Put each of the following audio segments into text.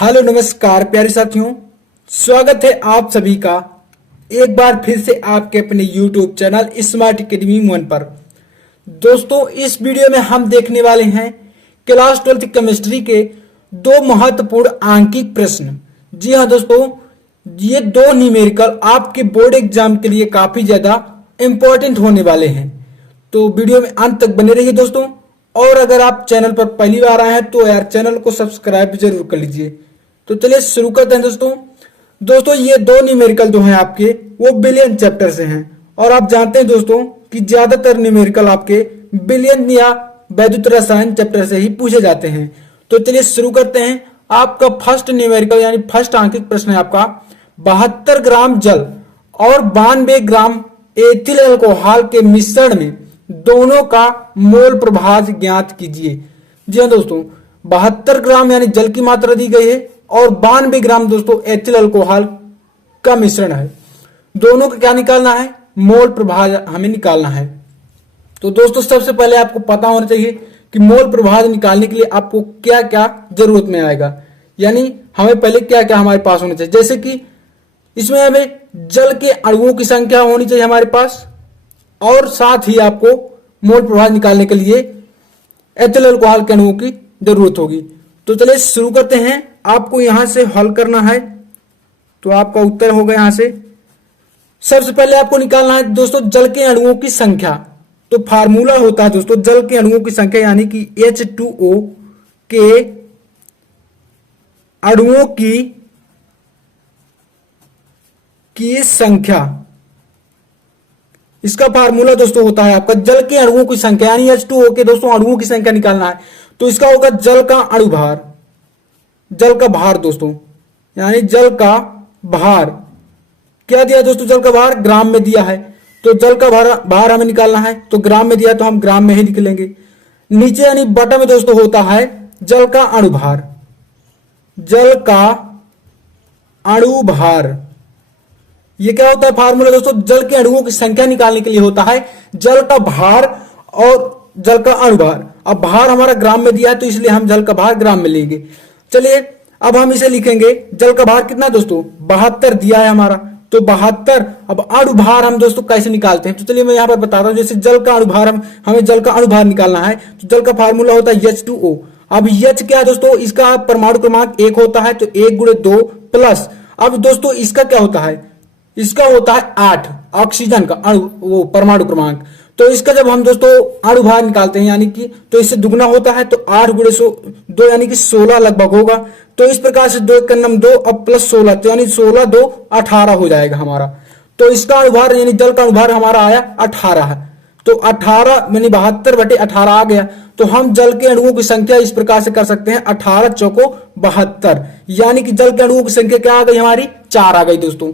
Hello नमस्कार प्यारे साथियों, स्वागत है आप सभी का एक बार फिर से आपके अपने YouTube चैनल स्मार्ट अकेडमी 1 पर। दोस्तों, इस वीडियो में हम देखने वाले हैं क्लास 12th केमिस्ट्री के दो महत्वपूर्ण आंकिक प्रश्न। जी हाँ दोस्तों, ये दो न्यूमेरिकल आपके बोर्ड एग्जाम के लिए काफी ज्यादा इंपॉर्टेंट होने वाले हैं, तो वीडियो में अंत तक बने रहिए दोस्तों। और अगर आप चैनल पर पहली बार आए हैं तो यार चैनल को सब्सक्राइब जरूर कर लीजिए। तो चलिए शुरू करते हैं दोस्तों। ये दो न्यूमेरिकल जो हैं आपके वो बिलियन चैप्टर से हैं, और आप जानते हैं दोस्तों कि ज्यादातर न्यूमेरिकल आपके बिलियन या वैद्युत रसायन चैप्टर से ही पूछे जाते हैं। तो चलिए शुरू करते हैं। आपका फर्स्ट न्यूमेरिकल यानी फर्स्ट आंकिक प्रश्न है आपका 72 ग्राम जल और 92 ग्राम एथिल अल्कोहल के मिश्रण में दोनों का मोल प्रभाव ज्ञात कीजिए। जी हाँ दोस्तों, 72 ग्राम यानी जल की मात्रा दी गई है और 92 ग्राम दोस्तों एथिल अल्कोहल का मिश्रण है। दोनों का क्या निकालना है? मोल प्रभाव हमें निकालना है। तो दोस्तों सबसे पहले आपको पता होना चाहिए कि मोल प्रभाव निकालने के लिए आपको क्या क्या जरूरत में आएगा, यानी हमें पहले क्या क्या हमारे पास होना चाहिए। जैसे कि इसमें हमें जल के अणुओं की संख्या होनी चाहिए हमारे पास, और साथ ही आपको मोल प्रभाव निकालने के लिए एथिल अल्कोहल के अणुओं की जरूरत होगी। तो चलिए शुरू करते हैं। आपको यहां से हल करना है, तो आपका उत्तर होगा यहां से। सबसे पहले आपको निकालना है दोस्तों जल के अणुओं की संख्या। तो फार्मूला होता है दोस्तों जल के अणुओं की संख्या, यानी कि H2O के अणुओं की संख्या। इसका फार्मूला दोस्तों होता है आपका जल के अणुओं की संख्या, यानी H2O के दोस्तों अणुओं की संख्या निकालना है। तो इसका होगा जल का अणुभार, जल का भार दोस्तों, यानी जल का भार। क्या दिया दोस्तों? जल का भार ग्राम में दिया है, तो जल का भार हमें निकालना है। तो ग्राम में दिया तो हम ग्राम में ही निकलेंगे। नीचे यानी बटा में दोस्तों होता है जल का अणुभार, जल का अणुभार। ये क्या होता है फार्मूला दोस्तों? जल के अणुओं की संख्या निकालने के लिए होता है जल का भार और जल का अणुभार। अब भार हमारा ग्राम में दिया है तो इसलिए हम जल का भार ग्राम में लेंगे। चलिए अब हम इसे लिखेंगे। जल का भार कितना दोस्तों? 72 दिया है हमारा, तो 72। अब अणुभार हम दोस्तों कैसे निकालते हैं? तो चलिए मैं यहां पर बताता हूं। जैसे जल का अणुभार हमें जल का अणुभार निकालना है, तो जल का फार्मूला होता है H2O। अब H क्या है दोस्तों? इसका परमाणु क्रमांक 1 होता है, तो 1 गुणे 2 प्लस। अब दोस्तों इसका क्या होता है? इसका होता है 8 ऑक्सीजन का वो परमाणु क्रमांक। तो इसका जब हम दोस्तों अणुभार निकालते हैं यानी कि, तो इससे दुगना होता है, तो 8 गुणे 2 यानी कि 16 लगभग होगा। तो इस प्रकार से 2 का नम 2 अब प्लस 16, तो यानी 16 2 18 हो जाएगा हमारा। तो इसका अणुभार यानी जल का अणुभार हमारा आया 18 है। तो 18 यानी 72/18 आ गया। तो हम जल के अणुओं की संख्या इस प्रकार से कर सकते हैं 18 चौको 72, यानी कि जल के अणुओं की संख्या क्या आ गई हमारी? 4 आ गई दोस्तों।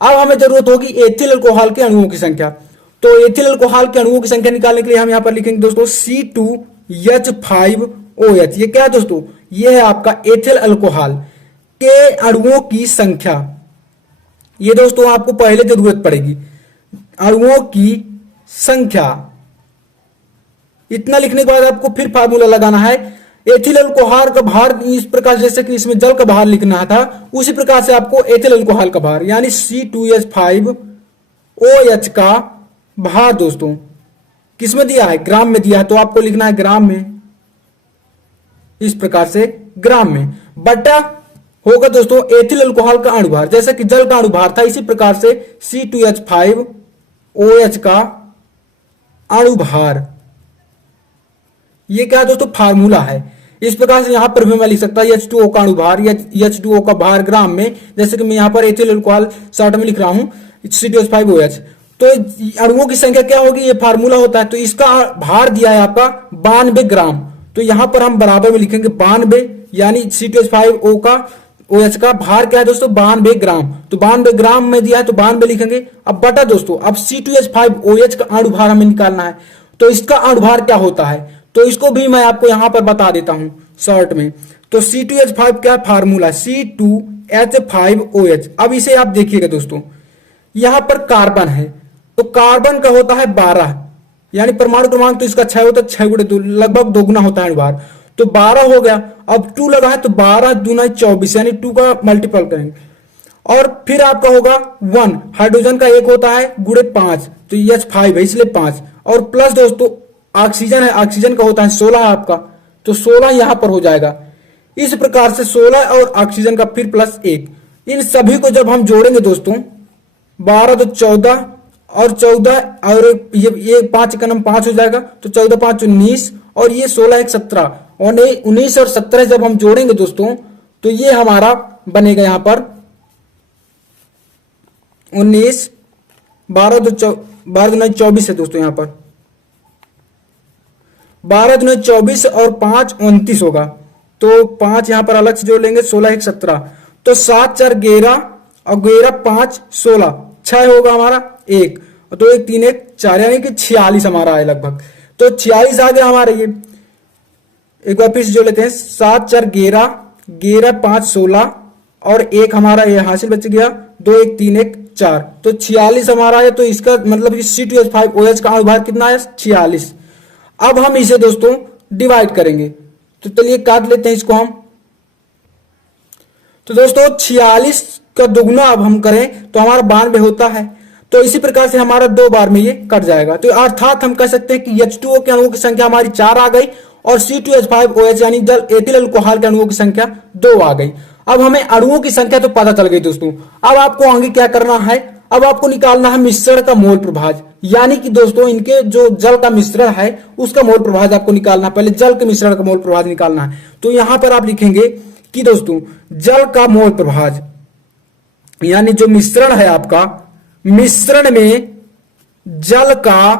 अब हमें जरूरत होगी एथिल अल्कोहल के अणुओं की संख्या। तो एथिल अल्कोहल के अणुओं की संख्या निकालने के लिए हम यहां पर लिखेंगे दोस्तों C2H5OH। ये क्या है दोस्तों? ये है आपका एथिल अल्कोहल के अणुओं की संख्या। ये दोस्तों आपको पहले जरूरत पड़ेगी अणुओं की संख्या। इतना लिखने के बाद आपको फिर फार्मूला लगाना है। एथिल अल्कोहल का भार इस प्रकार, जैसे कि इसमें जल का भार लिखना था, उसी प्रकार से आपको एथिल अल्कोहल का भार यानी C2H5OH का भार दोस्तों किसमें दिया है? ग्राम में दिया है, तो आपको लिखना है ग्राम में, इस प्रकार से ग्राम में। बटा होगा दोस्तों एथिल अल्कोहल का अणुभार, जैसे कि जल का अणुभार था इसी प्रकार से C2H5OH का अणुभार। ये क्या दोस्तों? फार्मूला है। इस प्रकार से यहां पर भी मैं लिख सकता हूं H2O का अणुभार या H2O का भार ग्राम में, जैसे कि मैं यहां पर एथिल अल्कोहल शॉर्ट में लिख रहा हूं C2H5OH। तो अणुओं की संख्या क्या होगी? ये फार्मूला होता है। तो इसका भार दिया है आपका 92 ग्राम, तो यहां पर हम बराबर में लिखेंगे 92, यानी C2H5O का OH का भार क्या है दोस्तों? 92 ग्राम। तो 92 ग्राम में दिया है तो 92 लिखेंगे। अब बटा दोस्तों, अब C2H5OH का अणुभार हमें निकालना है, तो इसका अणुभार क्या होता है? तो इसको भी मैं आपको यहां पर बता देता हूं शॉर्ट में। तो C2H5 क्या फार्मूला? C2H5OH। अब इसे आप देखिएगा दोस्तों, यहां पर कार्बन है, तो कार्बन का होता है 12, यानी परमाणु क्रमांक तो इसका 6 होता है, 6 गुणे 2 लगभग दोगुना होता है अणुभार। तो 12 हो गया। अब 2 लगा है तो 12 दूना 24 यानी 2 का मल्टीपल करेंगे। और फिर आपका होगा 1, हाइड्रोजन का एक होता है गुणे 5 तो H5 है इसलिए 5। और प्लस दोस्तों ऑक्सीजन है, ऑक्सीजन का होता है 16 आपका, तो 16 यहां पर हो जाएगा। इस प्रकार से 16 और ऑक्सीजन का फिर प्लस 1, इन सभी को जब हम जोड़ेंगे दोस्तों 12 तो 14 और 14 और ये 5 का नाम 5 हो जाएगा तो 14 5 19 और ये 16 1 17 और 19 और 17 जब हम जोड़ेंगे दोस्तों तो ये हमारा बनेगा यहां पर 19 12 तो 12 24 है दोस्तों, यहां पर 12 24 और 5 29 होगा। तो 5 यहां पर अलग से जोड़ लेंगे 16 1 17 तो 7 4 11 और 11 5 16 6 होगा हमारा 1 तो 1 3 1 4 यानी कि 46 हमारा है लगभग। तो 46 आ गया हमारा ये। एक बार फिर से जोड़ लेते हैं 7 4 11 11 5 16 और 1 हमारा ये हासिल बच गया 2 1 3 1 4 तो 46 हमारा है। तो इसका मतलब कि C2H5OH का अनुभार कितना है 46। अब हम इसे दोस्तों डिवाइड करेंगे तो चलिए काट लेते हैं इसको हम। तो दोस्तों 46 का दुगुना अब हम करें तो हमारा 92 होता है। तो इसी प्रकार से हमारा 2 बार में ये कट जाएगा। तो अर्थात हम कह सकते हैं कि H2O के अणुओं की संख्या हमारी 4 आ गई और C2H5OH यानी जल एथिल अल्कोहल के अणुओं की संख्या 2 आ गई। अब हमें अणुओं की संख्या तो पता चल गई दोस्तों। अब आपको आगे क्या करना है, अब आपको निकालना है मिश्रण का मोल प्रभाज, यानी कि दोस्तों इनके जो जल का मिश्रण है उसका मोल प्रभाज आपको निकालना है। पहले जल के मिश्रण का मोल प्रभाज निकालना है। तो यहां पर आप लिखेंगे कि दोस्तों जल का मोल प्रभाज यानी जो मिश्रण है आपका, मिश्रण में जल का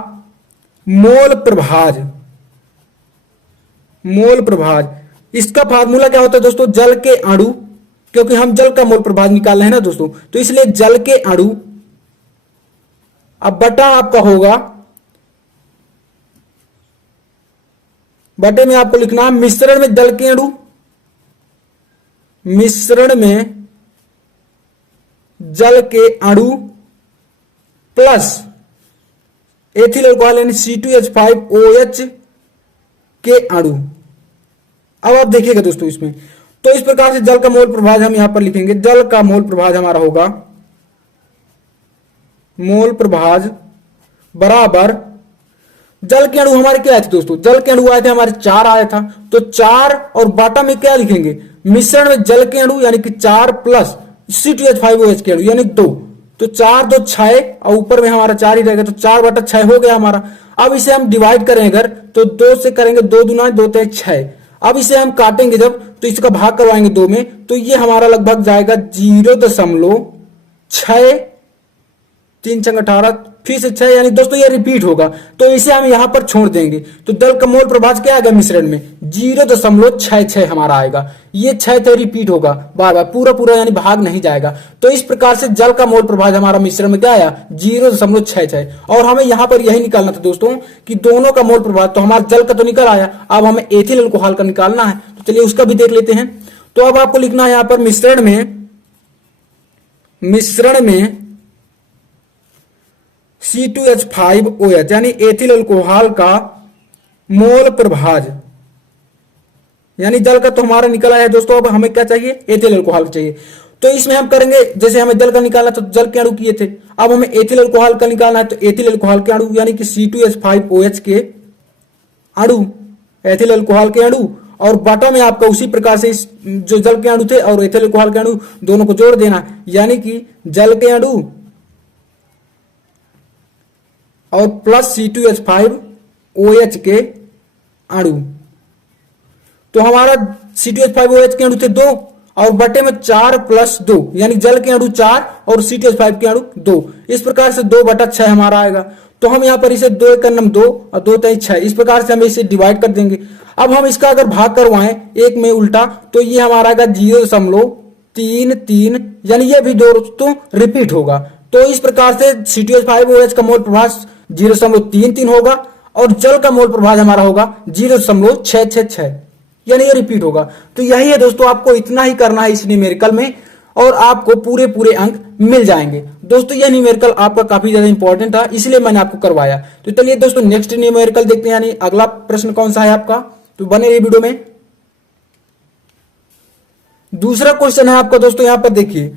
मोल प्रभाज, मोल प्रभाज इसका फार्मूला क्या होता है दोस्तों, जल के अणु, क्योंकि हम जल का मोल प्रभाज निकाल रहे हैं ना दोस्तों, तो इसलिए जल के अणु अब बटा आपका होगा, बटे में आपको लिखना है मिश्रण में जल के अणु, मिश्रण में जल के अणु प्लस एथिल अल्कोहल यानी C2H5OH के अणु। अब आप देखिएगा दोस्तों इसमें, तो इस प्रकार से जल का मोल प्रभाज हम यहां पर लिखेंगे। जल का मोल प्रभाज हमारा होगा, मोल प्रभाज बराबर जल के अणु हमारे क्या आए थे दोस्तों, जल के अणु आए थे हमारे 4 आया था, तो 4 और बाटा में क्या लिखेंगे, मिश्रण में जल के अणु यानी कि 4 प्लस C2H5OH के अणु यानी 2, तो 4 2 6 और ऊपर में हमारा 4 ही रहेगा, तो 4 बटा 6 हो गया हमारा। अब इसे हम डिवाइड करें अगर तो 2 से करेंगे, 2 दूना 2 3 6। अब इसे हम काटेंगे जब तो इसका भाग करवाएंगे 2 में, तो ये हमारा लगभग जाएगा 0.6 3 छंग 18 फिर से 6 यानी दोस्तों ये रिपीट होगा, तो इसे हम यहां पर छोड़ देंगे। तो जल का मोल प्रभाज क्या आएगा मिश्रण में 0.66 हमारा आएगा। ये 6 तो रिपीट होगा बार बार, पूरा पूरा यानी भाग नहीं जाएगा। तो इस प्रकार से जल का मोल प्रभाज हमारा मिश्रण में क्या आया 0.66। और हमें यहां पर यही निकालना था दोस्तों कि दोनों का मोल प्रभाज, तो हमारा जल का तो निकल आया, अब हमें एथिल अल्कोहल का निकालना है। तो चलिए उसका भी देख लेते हैं। तो अब आपको लिखना है यहां पर मिश्रण में C2H5OH यानी एथिल अल्कोहल का मोल प्रभाज, यानी जल का तो हमारा निकला है दोस्तों। अब हमें क्या चाहिए, एथिल अल्कोहल चाहिए। तो इसमें हम करेंगे, जैसे हमें जल का निकालना तो जल के अणु किए थे, अब हमें एथिल अल्कोहल का निकालना है, तो एथिल अल्कोहल के अणु यानी कि C2H5OH के अणु, एथिल अल्कोहल के अणु, और बाटा में आपका उसी प्रकार से इस जो जल के अणु थे और एथिल अल्कोहल के अणु दोनों को जोड़ देना, यानी कि जल के अणु और प्लस C2H5OH के अणु। तो हमारा C2H5OH के अणु थे 2 और बटे में 4 प्लस 2 यानी जल के अणु 4 और C2H5 के अणु 2। इस प्रकार से 2 बटा 6 हमारा आएगा। तो हम यहां पर इसे 2 1 नम 2 और 2 3 6 इस प्रकार से हम इसे डिवाइड कर देंगे। अब हम इसका अगर भाग करवाएं एक में उल्टा तो ये हमारा आएगा 0.33 यानी ये भी दोस्तों रिपीट होगा। तो इस प्रकार से C2H5OH का मोल प्रभाज 0.33 होगा और जल का मोल प्रभाज हमारा होगा 0.666 यानी ये रिपीट होगा। तो यही है दोस्तों, आपको इतना ही करना है इस न्यूमेरिकल में और आपको पूरे पूरे अंक मिल जाएंगे। दोस्तों यह न्यूमेरिकल आपका काफी ज्यादा इंपॉर्टेंट था, इसलिए मैंने आपको करवाया। तो चलिए दोस्तों नेक्स्ट न्यूमेरिकल देखते हैं, यानी अगला प्रश्न कौन सा है आपका, तो बने रहिए वीडियो में। दूसरा क्वेश्चन है आपका दोस्तों, यहां पर देखिए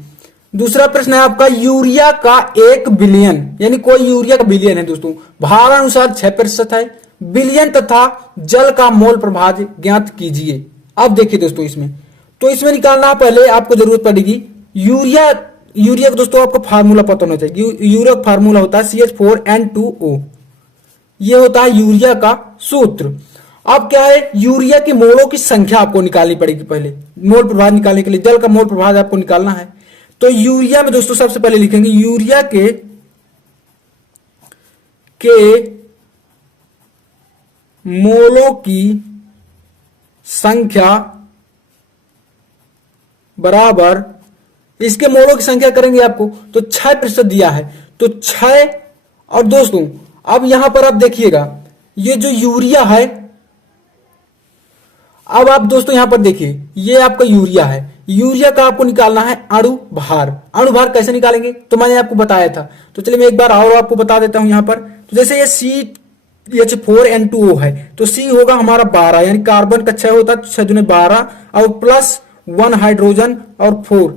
दूसरा प्रश्न है आपका, यूरिया का 1 बिलियन, यानी कोई यूरिया का बिलियन है दोस्तों, भार अनुसार 6% है, बिलियन तथा जल का मोल प्रभाज ज्ञात कीजिए। अब देखिए दोस्तों इसमें, तो इसमें निकालना पहले आपको जरूरत पड़ेगी यूरिया का दोस्तों आपको फार्मूला पता होना चाहिए। यूरिया का फार्मूला होता है CH4N2O, ये होता है यूरिया का सूत्र। अब क्या है, यूरिया की मोलों की संख्या आपको निकालनी पड़ेगी पहले, मोल प्रभाव निकालने के लिए जल का मोल प्रभाव आपको निकालना है। तो यूरिया में दोस्तों सबसे पहले लिखेंगे यूरिया के मोलों की संख्या बराबर, इसके मोलों की संख्या करेंगे आपको तो 6% दिया है, तो 6। और दोस्तों अब यहां पर आप देखिएगा ये जो यूरिया है, अब आप दोस्तों यहां पर देखिए ये आपका यूरिया है, यूरिया का आपको निकालना है अणु भार। अणु भार कैसे निकालेंगे तो मैंने आपको बताया था, तो चलिए मैं एक बार और आपको बता देता हूं यहां पर। तो जैसे ये CH4N2O है, तो C होगा हमारा 12, यानी कार्बन का 6 होता है, 6 दूने 12 और प्लस 1 हाइड्रोजन और 4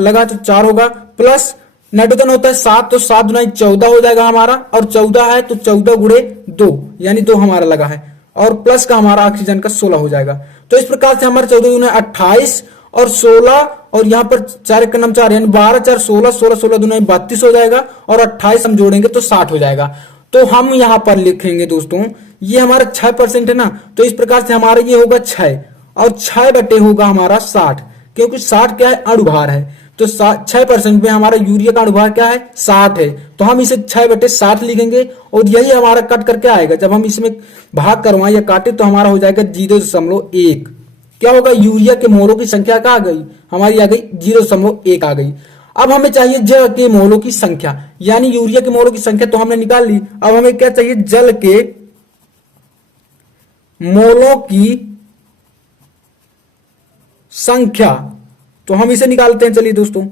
लगा तो 4 होगा, प्लस नाइट्रोजन होता है 7, तो 7 दूना 14 हो जाएगा हमारा, और 14 है तो 14 गुणे 2 यानी 2 हमारा लगा है, और प्लस का हमारा ऑक्सीजन का 16 हो जाएगा। तो इस प्रकार से हमारे 14 दूना 28 और 16, और यहाँ पर 4 का नाम 4 यानी 12 4 16, 16 16 दूना 32 हो जाएगा, और 28 हम जोड़ेंगे तो 60 हो जाएगा। तो हम यहाँ पर लिखेंगे दोस्तों ये हमारा 6% है ना, तो इस प्रकार से हमारा ये होगा 6, और 6 बटे होगा हमारा 60, क्योंकि 60 क्या है अणुभार है, तो 6% में हमारा यूरिया का अणुभार क्या है 60 है, तो हम इसे 6/60 लिखेंगे, और यही हमारा कट करके आएगा, जब हम इसमें भाग करवाएं या काटे तो हमारा हो जाएगा 0.1। क्या होगा, यूरिया के मोलों की संख्या क्या आ गई हमारी, आ गई 0.1 आ गई। अब हमें चाहिए जल के मोलों की संख्या, यानी यूरिया के मोलों की संख्या तो हमने निकाल ली, अब हमें क्या चाहिए, जल के मोलों की संख्या, तो हम इसे निकालते हैं। चलिए दोस्तों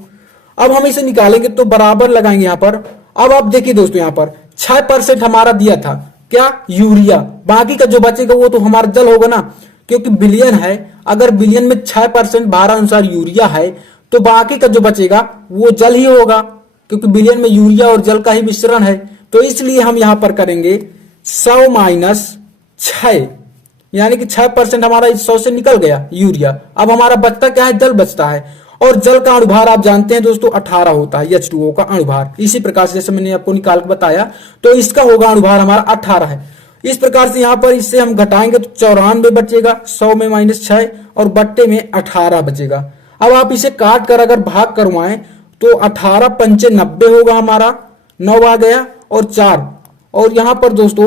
अब हम इसे निकालेंगे तो बराबर लगाएंगे यहां पर। अब आप देखिए दोस्तों यहां पर 6% हमारा दिया था क्या यूरिया, बाकी का जो बचेगा वो तो हमारा जल होगा ना, क्योंकि बिलियन है, अगर बिलियन में 6% भार अनुसार यूरिया है तो बाकी का जो बचेगा वो जल ही होगा, क्योंकि बिलियन में यूरिया और जल का ही मिश्रण है। तो इसलिए हम यहां पर करेंगे 100 माइनस 6, यानी कि 6% हमारा इस 100 से निकल गया यूरिया। अब हमारा बचता क्या है, जल बचता है, और जल का अणुभार आप जानते हैं दोस्तों 18 होता है, H2O का अणुभार। इसी प्रकार से जैसे मैंने आपको निकाल के बताया, तो इसका होगा अणुभार हमारा 18 है। इस प्रकार से यहां पर इससे हम घटाएंगे तो 94 बचेगा, 100 में -6 और बट्टे में 18 बचेगा। अब आप इसे काट कर अगर भाग करवाएं तो 18 पंचे 90 होगा हमारा, 9 आ गया और 4, और यहां पर दोस्तों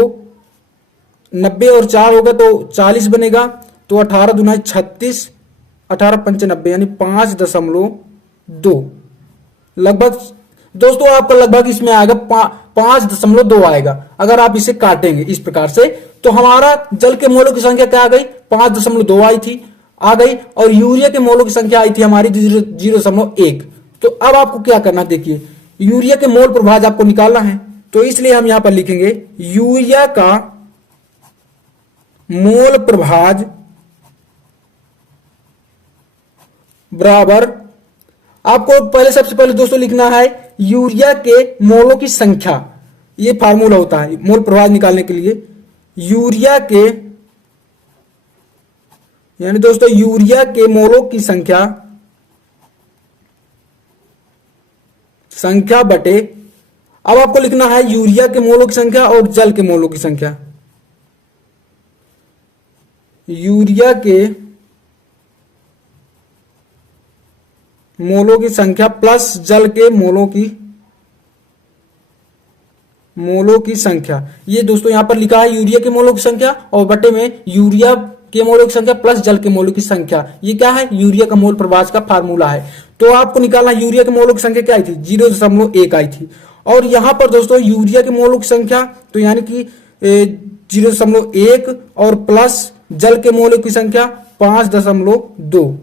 90 और 4 होगा तो 40 बनेगा, तो 18 दूना 36, 18 पंचे 90 यानी 5.2 लगभग दोस्तों आपका लगभग इसमें आएगा 5.2 आएगा अगर आप इसे काटेंगे इस प्रकार से। तो हमारा जल के मोलों की संख्या क्या आ गई, 5.2 आई थी आ गई, और यूरिया के मोलों की संख्या आई थी हमारी 0.1। तो अब आपको क्या करना, देखिए यूरिया के मोल प्रभाज आपको निकालना है, तो इसलिए हम यहां पर लिखेंगे यूरिया का मोल प्रभाज बराबर, आपको पहले सबसे पहले दोस्तों लिखना है यूरिया के मोलों की संख्या, ये फार्मूला होता है मोल प्रभाज निकालने के लिए, यूरिया के यानी दोस्तों यूरिया के मोलों की संख्या बटे, अब आपको लिखना है यूरिया के मोलों की संख्या और जल के मोलों की संख्या, यूरिया के मोलों की संख्या प्लस जल के मोलों की संख्या। ये दोस्तों यहां पर लिखा है यूरिया के मोलों की संख्या और बटे में यूरिया के मोलों की संख्या प्लस जल के मोलों की संख्या। ये क्या है, यूरिया का मोल प्रभाज का फार्मूला है। तो आपको निकालना यूरिया के मोलों की संख्या क्या आई थी, 0.1 आई थी, और यहां पर दोस्तों यूरिया के मोलों की संख्या तो यानी कि 0.1 और प्लस जल के मोलों की संख्या 5.2,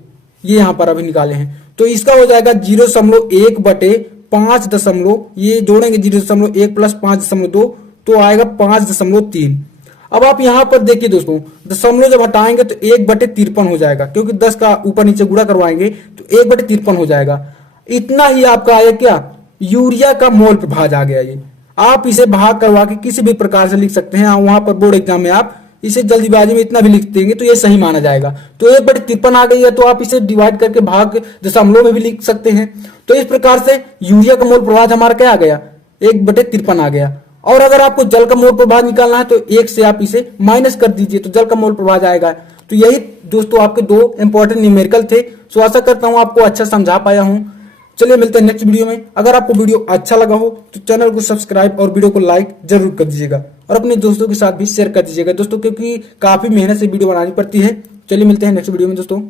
ये यहां पर अभी निकाले हैं। तो इसका हो जाएगा 0.1 बटे 5 ये जोड़ेंगे 0.1 प्लस 5.2 तो आएगा 5.3। अब आप यहाँ पर देखिए दोस्तों, दशमलव जब हटाएंगे तो 1/53 हो जाएगा, क्योंकि 10 का ऊपर नीचे गुणा करवाएंगे तो 1/53 हो जाएगा। इतना ही आपका आया क्या, यूरिया का मोल पे भाज आ गया। ये आप इसे भाग करवा के किसी भी प्रकार से लिख सकते हैं। वहां पर बोर्ड एग्जाम में आप इसे जल्दीबाजी में इतना भी लिख देंगे तो ये सही माना जाएगा। तो 1/53 आ गई है, तो आप इसे डिवाइड करके भाग दशमलव में भी लिख सकते हैं। तो इस प्रकार से यूरिया का मोल प्रभाव हमारा क्या आ गया, 1/53 आ गया। और अगर आपको जल का मोल प्रभाव निकालना है तो 1 से आप इसे माइनस कर दीजिए तो जल का मोल प्रभाव आएगा। तो यही दोस्तों आपके 2 इंपॉर्टेंट न्यूमेरिकल थे। सो आशा करता हूं आपको अच्छा समझा पाया हूं। चलिए मिलते हैं नेक्स्ट वीडियो में। अगर आपको वीडियो अच्छा लगा हो तो चैनल को सब्सक्राइब और वीडियो को लाइक जरूर कर दीजिएगा और अपने दोस्तों के साथ भी शेयर कर दीजिएगा दोस्तों, क्योंकि काफी मेहनत से वीडियो बनानी पड़ती है। चलिए मिलते हैं नेक्स्ट वीडियो में दोस्तों।